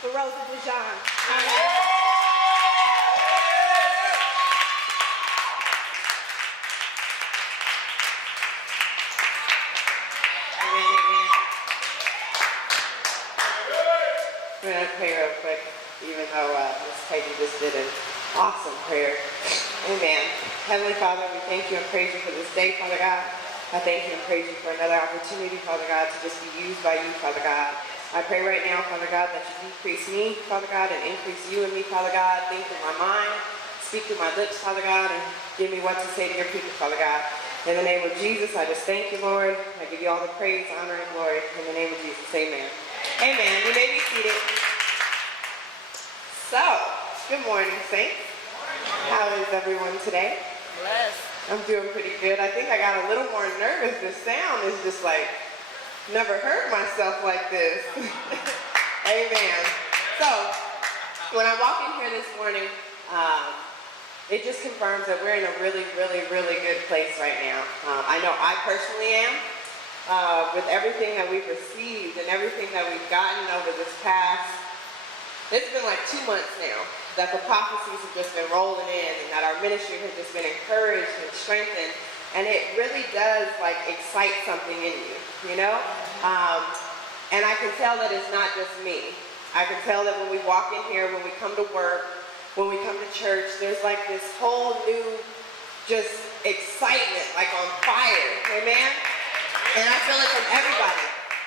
for Rosa Dijon. I'm going to pray real quick, even though Ms. Peggy just did an awesome prayer. Amen. Heavenly Father, we thank you and praise you for this day, Father God. I thank you and praise you for another opportunity, Father God, to just be used by you, Father God. I pray right now, Father God, that you decrease me, Father God, and increase you and me, Father God. Think through my mind, speak through my lips, Father God, and give me what to say to your people, Father God. In the name of Jesus, I just thank you, Lord. I give you all the praise, honor, and glory. In the name of Jesus, amen. Amen. You may be seated. So, good morning, Saints. How is everyone today? Blessed. I'm doing pretty good. I think I got a little more nervous. The sound is just like, never heard myself like this. Amen. So, when I walk in here this morning, it just confirms that we're in a really, really, really good place right now. I know I personally am. With everything that we've received and everything that we've gotten over this past, it's been like 2 months now that the prophecies have just been rolling in and that our ministry has just been encouraged and strengthened. And it really does like excite something in you, you know? And I can tell that it's not just me. I can tell that when we walk in here, when we come to work, when we come to church, there's like this whole new just excitement, like on fire, amen? And I feel it from everybody.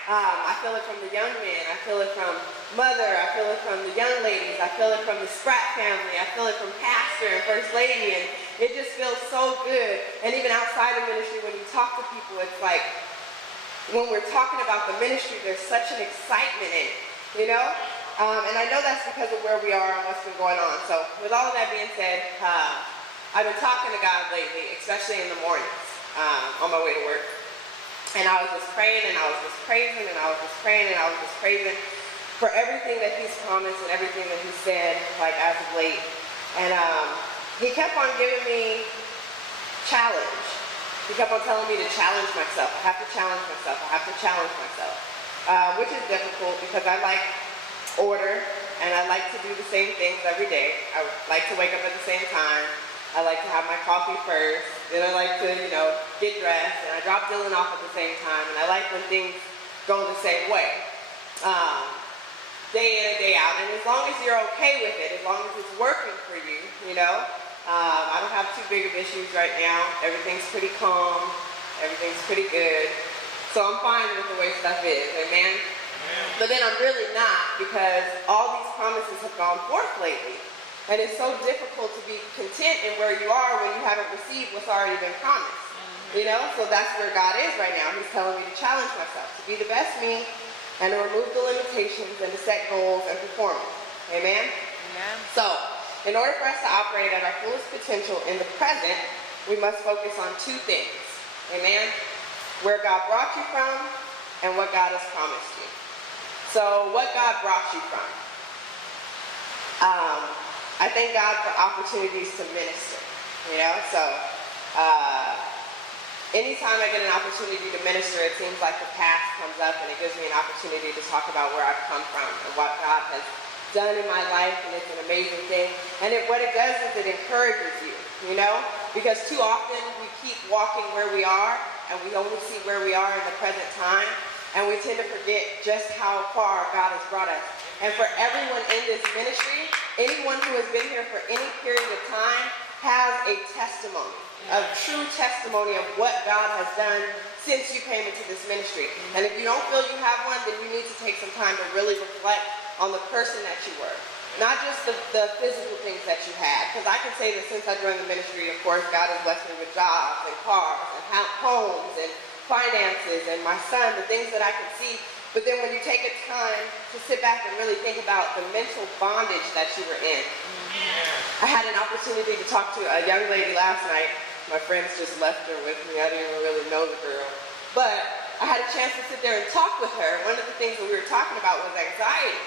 I feel it from the young men. I feel it from mother. I feel it from the young ladies. I feel it from the Spratt family. I feel it from pastor and first lady. And it just feels so good. And even outside of ministry, when you talk to people, it's like, when we're talking about the ministry, there's such an excitement in it, you know? And I know that's because of where we are and what's been going on. So with all of that being said, I've been talking to God lately, especially in the mornings on my way to work. And I was just praying and I was just praising and I was just praying and I was just praising for everything that he's promised and everything that he said, like as of late. And he kept on giving me challenge. He kept on telling me to challenge myself. I have to challenge myself. I have to challenge myself. Which is difficult because I like order and I like to do the same things every day. I like to wake up at the same time. I like to have my coffee first, then I like to, you know, get dressed, and I drop Dylan off at the same time, and I like when things go the same way, day in and day out. And as long as you're okay with it, as long as it's working for you, you know, I don't have too big of issues right now. Everything's pretty calm, everything's pretty good, so I'm fine with the way stuff is, amen? But then I'm really not, because all these promises have gone forth lately. And it's so difficult to be content in where you are when you haven't received what's already been promised. You know, so that's where God is right now. He's telling me to challenge myself, to be the best me, and to remove the limitations and to set goals and perform them. Amen? Amen. So, in order for us to operate at our fullest potential in the present, we must focus on two things. Amen? Where God brought you from and what God has promised you. So, what God brought you from. I thank God for opportunities to minister, you know, so anytime I get an opportunity to minister, it seems like the past comes up and it gives me an opportunity to talk about where I've come from and what God has done in my life, and it's an amazing thing. And what it does is it encourages you, you know, because too often we keep walking where we are and we only see where we are in the present time, and we tend to forget just how far God has brought us. And for everyone in this ministry, anyone who has been here for any period of time has a testimony, a true testimony of what God has done since you came into this ministry. And if you don't feel you have one, then you need to take some time to really reflect on the person that you were. Not just the physical things that you had. Because I can say that since I joined the ministry, of course, God has blessed me with jobs and cars and homes and finances and my son, the things that I can see. But then when you take a time to sit back and really think about the mental bondage that you were in. I had an opportunity to talk to a young lady last night. My friends just left her with me. I didn't even really know the girl. But I had a chance to sit there and talk with her. One of the things that we were talking about was anxiety.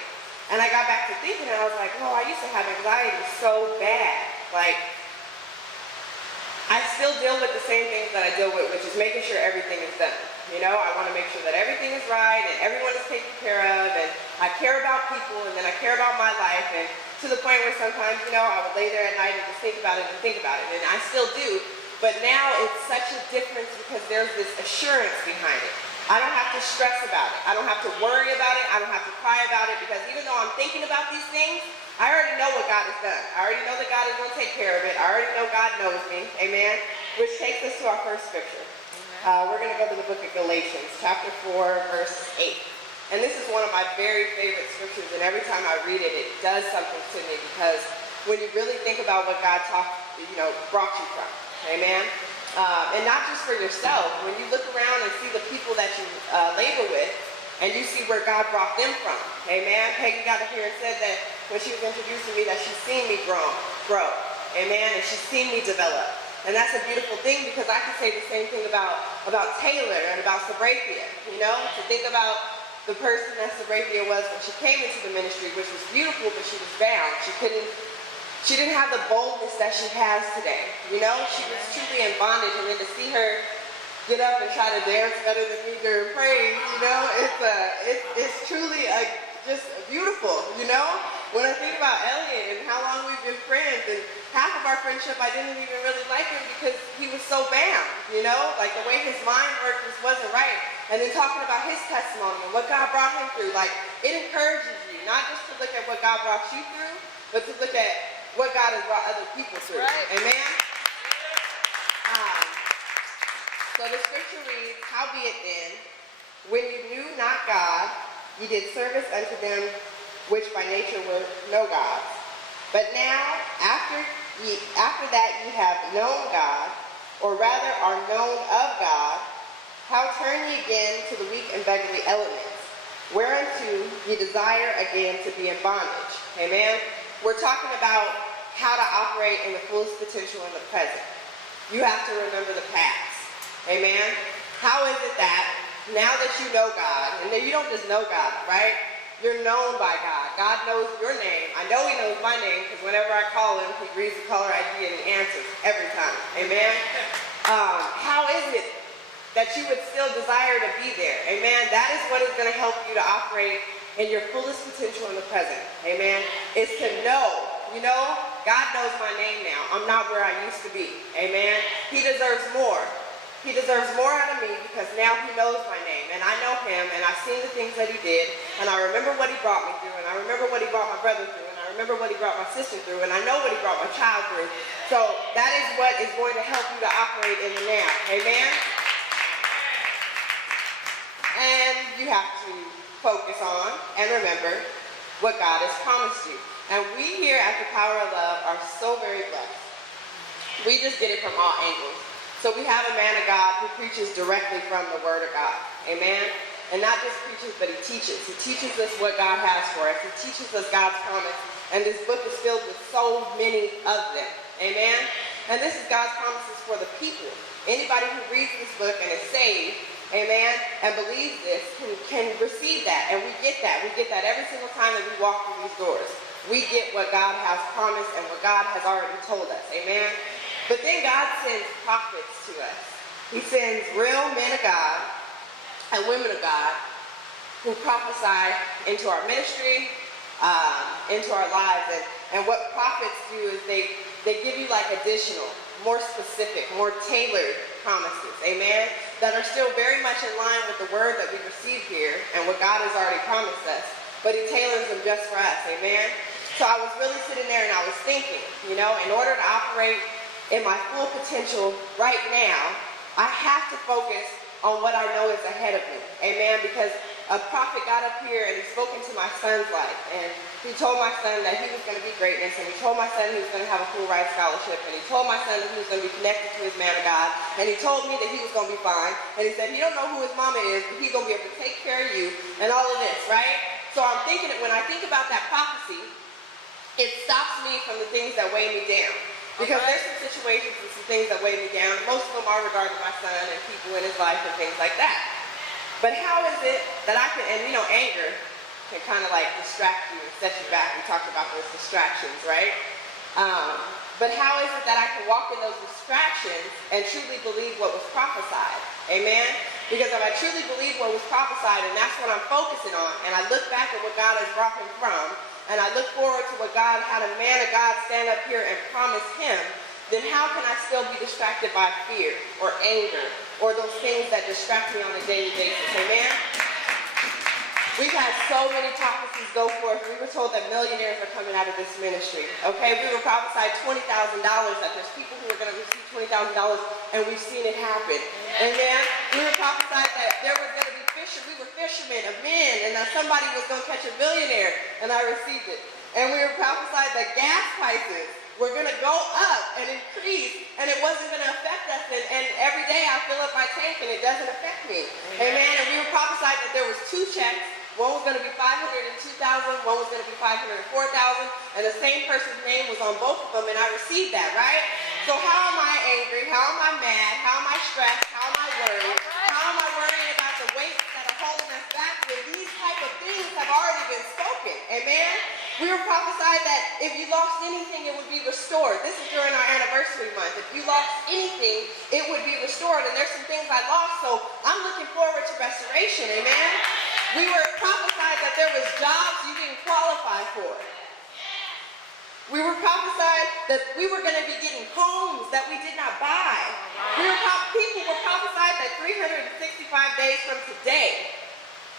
And I got back to thinking, and I was like, oh, I used to have anxiety so bad. Like, I still deal with the same things that I deal with, which is making sure everything is done. You know, I want to make sure that everything is right and everyone is taken care of, and I care about people, and then I care about my life, and to the point where sometimes, I would lay there at night and just think about it, and I still do. But now it's such a difference because there's this assurance behind it. I don't have to stress about it. I don't have to worry about it. I don't have to cry about it, because even though I'm thinking about these things, I already know what God has done. I already know that God is going to take care of it. I already know God knows me. Amen? Which takes us to our first scripture. We're going to go to the book of Galatians, chapter 4, verse 8. And this is one of my very favorite scriptures, and every time I read it, it does something to me, because when you really think about what God brought you from, amen? And not just for yourself. When you look around and see the people that you labor with, and you see where God brought them from, amen? Peggy got up here and said that when she was introducing me that she's seen me grow, amen? And she's seen me develop. And that's a beautiful thing, because I can say the same thing about Taylor and about Sabrathia, to think about the person that Sabrathia was when she came into the ministry, which was beautiful, but she was bound. She didn't have the boldness that she has today. She was truly in bondage, and then to see her get up and try to dance better than me during praise, it's truly just beautiful, When I think about Elliot and how long we've been friends, and half of our friendship I didn't even really like him because he was so bound, like the way his mind worked just wasn't right. And then talking about his testimony and what God brought him through, it encourages you, not just to look at what God brought you through, but to look at what God has brought other people through. Right. Amen? So the scripture reads, "Howbeit then, when you knew not God, ye did service unto them which by nature were no gods. But now, after that ye have known God, or rather are known of God, how turn ye again to the weak and beggarly elements, whereunto ye desire again to be in bondage?" Amen? We're talking about how to operate in the fullest potential in the present. You have to remember the past. Amen? How is it that now that you know God, and then you don't just know God, right? You're known by God. God knows your name. I know he knows my name, because whenever I call him, he reads the caller ID and he answers every time. Amen? How is it that you would still desire to be there? Amen? That is what is going to help you to operate in your fullest potential in the present. Amen? Is to know. God knows my name now. I'm not where I used to be. Amen? He deserves more. He deserves more out of me, because now he knows my name, and I know him, and I've seen the things that he did, and I remember what he brought me through, and I remember what he brought my brother through, and I remember what he brought my sister through, and I know what he brought my child through. So that is what is going to help you to operate in the now. Amen? And you have to focus on and remember what God has promised you. And we here at the Power of Love are so very blessed. We just get it from all angles. So we have a man of God who preaches directly from the Word of God. Amen? And not just preaches, but he teaches. He teaches us what God has for us. He teaches us God's promise. And this book is filled with so many of them. Amen? And this is God's promises for the people. Anybody who reads this book and is saved, amen, and believes this can receive that. And we get that. We get that every single time that we walk through these doors. We get what God has promised and what God has already told us. Amen? But then God sends prophets to us. He sends real men of God and women of God who prophesy into our ministry, into our lives. And what prophets do is they give you additional, more specific, more tailored promises, amen, that are still very much in line with the word that we receive here and what God has already promised us. But he tailors them just for us, amen? So I was really sitting there and I was thinking, in order to operate in my full potential right now, I have to focus on what I know is ahead of me. Amen? Because a prophet got up here and he spoke into my son's life. And he told my son that he was going to be greatness. And he told my son he was going to have a full ride scholarship. And he told my son that he was going to be connected to his man of God. And he told me that he was going to be fine. And he said he don't know who his mama is, but he's going to be able to take care of you and all of this, right? So I'm thinking that when I think about that prophecy, it stops me from the things that weigh me down. Because there's some situations and some things that weigh me down. Most of them are regarding my son and people in his life and things like that. But how is it that I can, and anger can kind of distract you and set you back. We talked about those distractions, right? But how is it that I can walk in those distractions and truly believe what was prophesied? Amen? Because if I truly believe what was prophesied, and that's what I'm focusing on, and I look back at what God has brought him from, and I look forward to what God had a man of God stand up here and promise him, then how can I still be distracted by fear or anger or those things that distract me on a daily basis? Amen? We've had so many prophecies go forth. We were told that millionaires are coming out of this ministry. Okay, we were prophesied $20,000 that there's people who are going to receive $20,000, and we've seen it happen. Amen. We were prophesied that there was going to be we were fishermen of men, and that somebody was going to catch a millionaire, and I received it. And we were prophesied that gas prices were going to go up and increase, and it wasn't going to affect us. And every day I fill up my tank, and it doesn't affect me. Amen. And we were prophesied that there was 2 checks. One was going to be $502,000, one was going to be $504,000, and the same person's name was on both of them, and I received that, right? So how am I angry? How am I mad? How am I stressed? How am I worried? How am I worrying about the weights that are holding us back when these type of things have already been spoken? Amen? We were prophesied that if you lost anything, it would be restored. This is during our anniversary month. If you lost anything, it would be restored, and there's some things I lost, so I'm looking forward to restoration. Amen? We were prophesied that there was jobs you didn't qualify for. We were prophesied that we were going to be getting homes that we did not buy. People were prophesied that 365 days from today,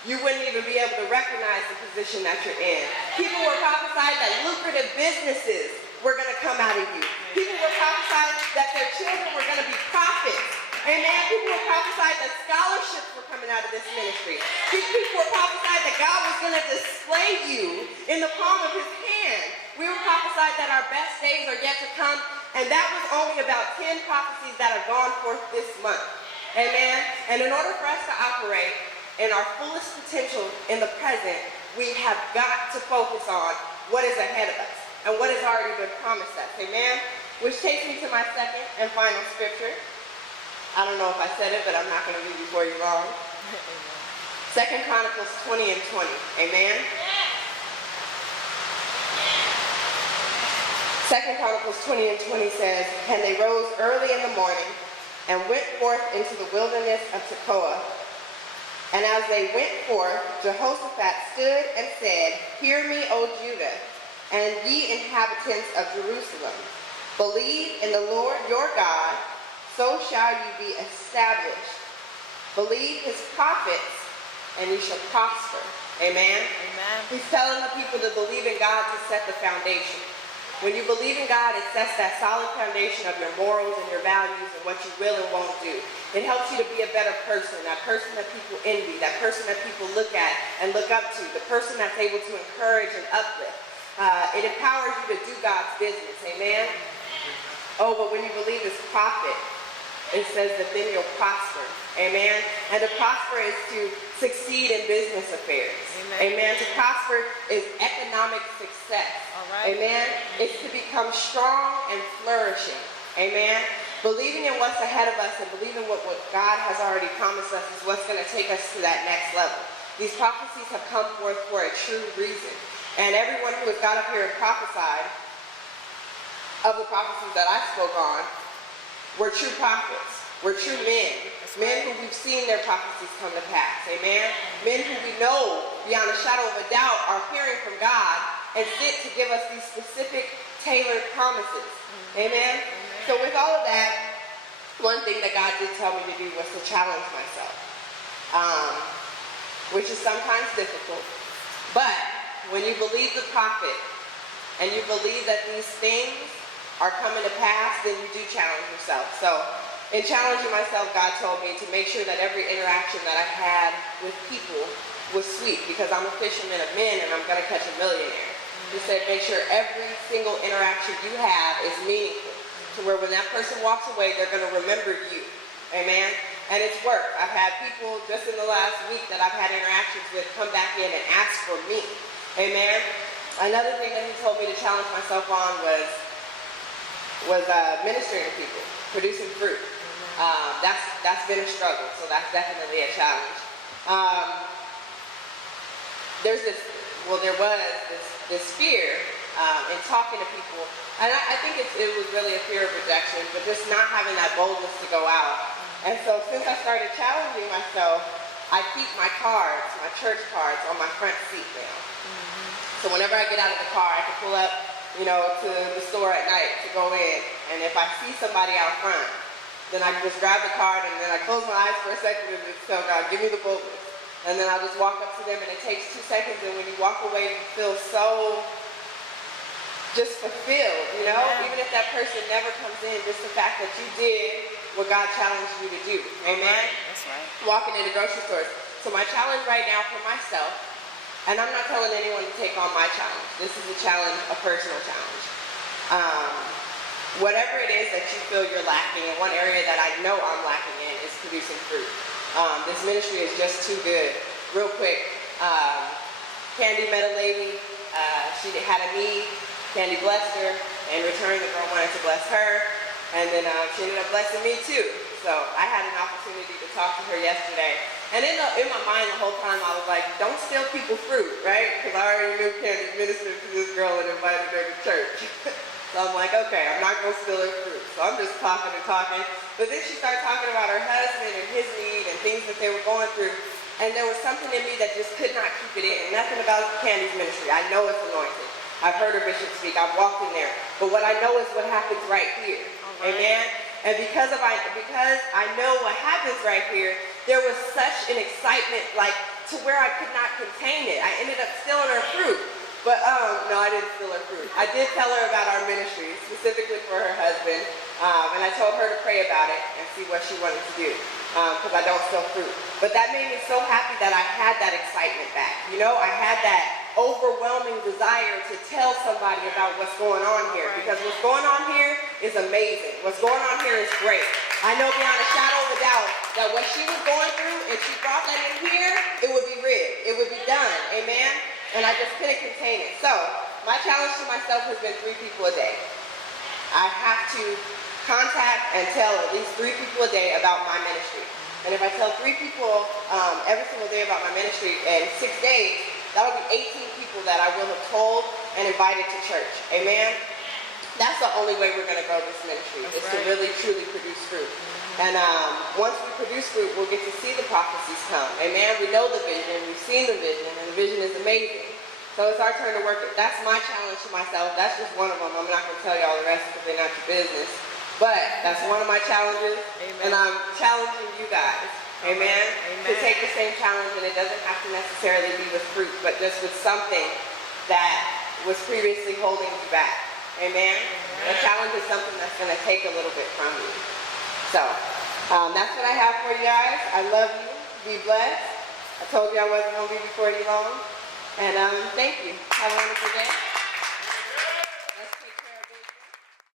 you wouldn't even be able to recognize the position that you're in. People were prophesied that lucrative businesses were going to come out of you. People were prophesied that their children were going to be prophets. Amen. People were prophesied that scholarships were coming out of this ministry. People were prophesied that God was going to display you in the palm of his hand. We were prophesied that our best days are yet to come, and that was only about 10 prophecies that have gone forth this month. Amen. And in order for us to operate in our fullest potential in the present, we have got to focus on what is ahead of us and what has already been promised us. Amen. Which takes me to my second and final scripture. I don't know if I said it, but I'm not going to read before you long. 2 Chronicles 20 and 20. Amen? 2 Chronicles 20 and 20 says, "And they rose early in the morning and went forth into the wilderness of Tekoa. And as they went forth, Jehoshaphat stood and said, Hear me, O Judah, and ye inhabitants of Jerusalem. Believe in the Lord your God, so shall you be established. Believe his prophets, and you shall prosper." Amen? Amen. He's telling the people to believe in God to set the foundation. When you believe in God, it sets that solid foundation of your morals and your values and what you will and won't do. It helps you to be a better person, that person that people envy, that person that people look at and look up to, the person that's able to encourage and uplift. It empowers you to do God's business. Amen? Oh, but when you believe his prophet, it says that then you'll prosper. Amen? And to prosper is to succeed in business affairs. Amen? Amen? To prosper is economic success. All right. Amen? It's to become strong and flourishing. Amen? Believing in what's ahead of us and believing what God has already promised us is what's going to take us to that next level. These prophecies have come forth for a true reason. And everyone who has got up here and prophesied of the prophecies that I spoke on were true prophets, were true men, men who we've seen their prophecies come to pass, amen? Men who we know beyond a shadow of a doubt are hearing from God and sit to give us these specific tailored promises, amen? So with all of that, one thing that God did tell me to do was to challenge myself, which is sometimes difficult, but when you believe the prophet and you believe that these things are coming to pass, then you do challenge yourself. So in challenging myself, God told me to make sure that every interaction that I had with people was sweet, because I'm a fisherman of men and I'm going to catch a millionaire. He said make sure every single interaction you have is meaningful, to where when that person walks away, they're going to remember you. Amen? And it's worked. I've had people just in the last week that I've had interactions with come back in and ask for me. Amen? Another thing that he told me to challenge myself on was ministering to people, producing fruit. That's been a struggle, so that's definitely a challenge. There was this fear and talking to people. And I think it was really a fear of rejection, but just not having that boldness to go out. And so since I started challenging myself, I keep my cards, my church cards, on my front seat now. So whenever I get out of the car, I can pull up, to the store at night to go in. And if I see somebody out front, then I just grab the card and then I close my eyes for a second and just tell God, give me the boldness. And then I'll just walk up to them and it takes 2 seconds, and when you walk away, you feel so just fulfilled, Yeah. Even if that person never comes in, just the fact that you did what God challenged you to do. Amen? That's right. Walking into grocery stores. So my challenge right now for myself, and I'm not telling anyone to take on my challenge. This is a challenge, a personal challenge. Whatever it is that you feel you're lacking, and one area that I know I'm lacking in is producing fruit. This ministry is just too good. Real quick, Candy met a lady. She had a need. Candy blessed her. In return, the girl wanted to bless her. And then she ended up blessing me too. So I had an opportunity to talk to her yesterday. And in my mind the whole time I was like, don't steal people's fruit, right? Because I already knew Candy ministered to this girl and invited her to church. So I'm like, okay, I'm not going to steal her fruit. So I'm just talking and talking. But then she started talking about her husband and his need and things that they were going through. And there was something in me that just could not keep it in. Nothing about Candy's ministry. I know it's anointed. I've heard her bishop speak. I've walked in there. But what I know is what happens right here. Right. Amen? And because I know what happens right here, there was such an excitement, like, to where I could not contain it. I ended up stealing her fruit. But, no, I didn't steal her fruit. I did tell her about our ministry, specifically for her husband. And I told her to pray about it and see what she wanted to do. Because I don't steal fruit. But that made me so happy that I had that excitement back. I had that overwhelming desire to tell somebody about what's going on here. Because what's going on here is amazing. What's going on here is great. I know beyond a shadow of a doubt that what she was going through, if she brought that in here, it would be rigged. It would be done. Amen? And I just couldn't contain it. So, my challenge to myself has been 3 people a day. I have to contact and tell at least 3 people a day about my ministry. And if I tell 3 people every single day about my ministry in 6 days, that would be 18 people that I will have told and invited to church. Amen? That's the only way we're going to grow this ministry, is to really, truly produce fruit. And once we produce fruit, we'll get to see the prophecies come. Amen? We know the vision. We've seen the vision, and the vision is amazing. So it's our turn to work it. That's my challenge to myself. That's just one of them. I'm not going to tell you all the rest because they're not your business. But that's one of my challenges. Amen. And I'm challenging you guys. Amen? Amen. To take the same challenge, and it doesn't have to necessarily be with fruit, but just with something that was previously holding you back. Amen? A challenge is something that's going to take a little bit from you. So, that's what I have for you guys. I love you. Be blessed. I told you I wasn't going to be before you long. And thank you. Have a wonderful day.